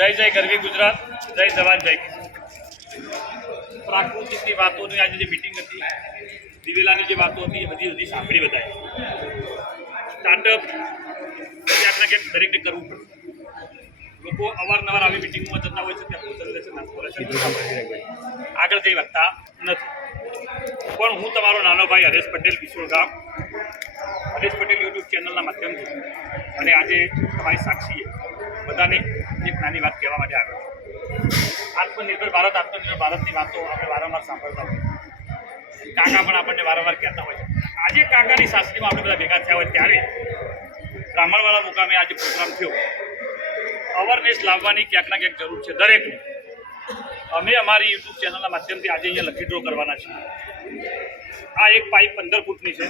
જય જય ગરવી ગુજરાત, જય જવાન જય કિસાન. પ્રાકૃતિકની વાતોની આજે જે મિટિંગ હતી, દિવેલાની જે વાતો હતી એ બધી સાંભળી બધાએ. સ્ટાર્ટઅપ ક્યાંક ને ક્યાંક દરેકને કરવું પડે. લોકો અવારનવાર આવી મિટિંગમાં જતા હોય છે, ત્યાં ભોજન લે છે, નાસ્તો લે છે, આગળ જઈ વધતા નથી. પણ હું તમારો નાનો ભાઈ હરેશ પટેલ, વિસોળ ગામ, હરેશ પટેલ યુટ્યુબ ચેનલના માધ્યમથી અને આજે તમારી સાક્ષીએ બધાને એક નાની વાત કહેવા માટે આવ્યો. આત્મનિર્ભર ભારતની વાતો આપણે વારંવાર સાંભળતા હોય. કાકા પણ આપણને વારંવાર કહેતા હોય છે. આજે કાકાની સાસરીમાં આપણે બધા ભેગા થયા હોય ત્યારે બ્રાહ્મણવાળા મુકામે આજે પ્રોગ્રામ થયો. અવેરનેસ લાવવાની ક્યાંક ના ક્યાંક જરૂર છે દરેકને. અમે અમારી યુટ્યુબ ચેનલના માધ્યમથી આજે અહીંયા લકી ડ્રો કરવાના છીએ. આ એક પાઇપ 15 ફૂટની છે,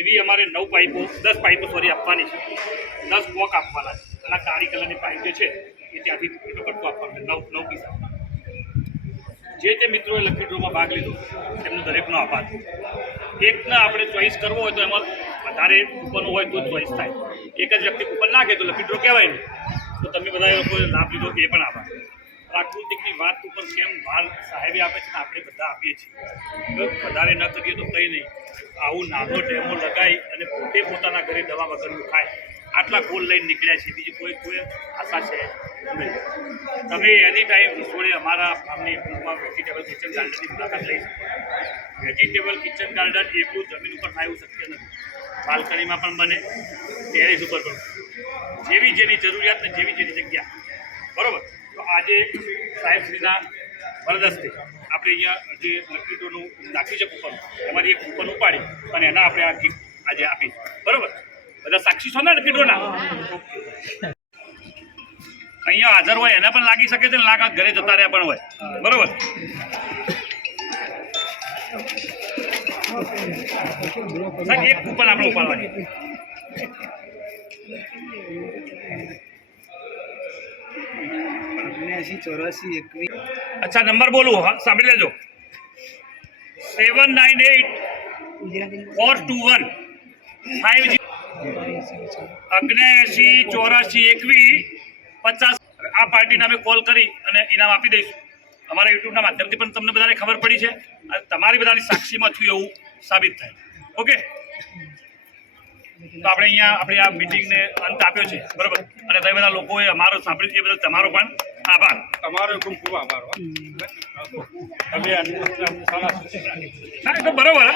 એવી અમારે 10 પાઇપો આપવાની છે. 10 બોક આપવાના છે. અને કાળી કલરની પાઇપ જે છે એ ત્યાંથી એટલો કરતો આપવાનો 9 પીસ આપવાના. જે તે મિત્રોએ લકી ડ્રોમાં ભાગ લીધો તેમનો દરેકનો આભાર. એકને આપણે ચોઈસ કરવો હોય તો એમાં વધારે કૂપનો હોય તો ચોઈસ થાય. એક જ વ્યક્તિ કૂપન નાખે તો લકી ડ્રો કહેવાય નહીં. તો તમે બધા લોકોએ લાભ લીધો એ પણ આભાર. પ્રાકૃતિકની વાત ઉપર કેમ ભાર સાહેબે આપે છે ને આપણે બધા આપીએ છીએ. વધારે ન કરીએ તો કંઈ નહીં. આવું નાનો ડેમો લગાવી અને પોતે પોતાના ઘરે દવા વગરનું ખાય, આટલા ગોલ લઈને નીકળ્યા છે. બીજી કોઈ આશા છે નહીં. તમે એની ટાઈમ વિસોળે અમારા ગામની વેજીટેબલ કિચન ગાર્ડનની મુલાકાત લઈ શકો. વેજીટેબલ કિચન ગાર્ડન એકલું જમીન ઉપર થાય એવું શક્ય નથી. બાલ્કનીમાં પણ બને, ટેરેસ ઉપર પણ. જેવી જેની જરૂરિયાત ને જેવી જેની જગ્યા, બરાબર. તો આજે સાહેબશ્રીના વરદસ્તે આપણે અહીંયા જે લકી ડ્રોનું નાખ્યું છે કૂપન, એમાંથી એક કૂપન ઉપાડી અને એના આપણે આ ગિફ્ટ આજે આપી, બરાબર. બધા સાક્ષી છો ને લકી ડ્રોના? અહીંયા હાજર હોય એને પણ લાગી શકે છે ને, લાગા ઘરે જતા રહ્યા પણ હોય, બરાબર. એક કૂપન આપણે ઉપાડવાની. અચ્છા, નંબર બોલું, હા સાંભળી લેજો. 798-421-50. 79-84-21-50. આ પાર્ટીને અમે કોલ કરી અને ઇનામ આપી દઈશું. અમારા યુટ્યુબના માધ્યમથી પણ તમને બધાને ખબર પડી છે અને તમારી બધાની સાક્ષીમાં થયું એવું સાબિત થાય. ઓકે, તો આપણે અહીંયા આપણી આ મિટિંગને અંત આપ્યો છે, બરાબર. અને તમે બધા લોકોએ અમારો સાંભળ્યું એ બદલ તમારો પણ આભાર. તમારો ખૂબ ખૂબ આભાર. તમે તો બરાબર.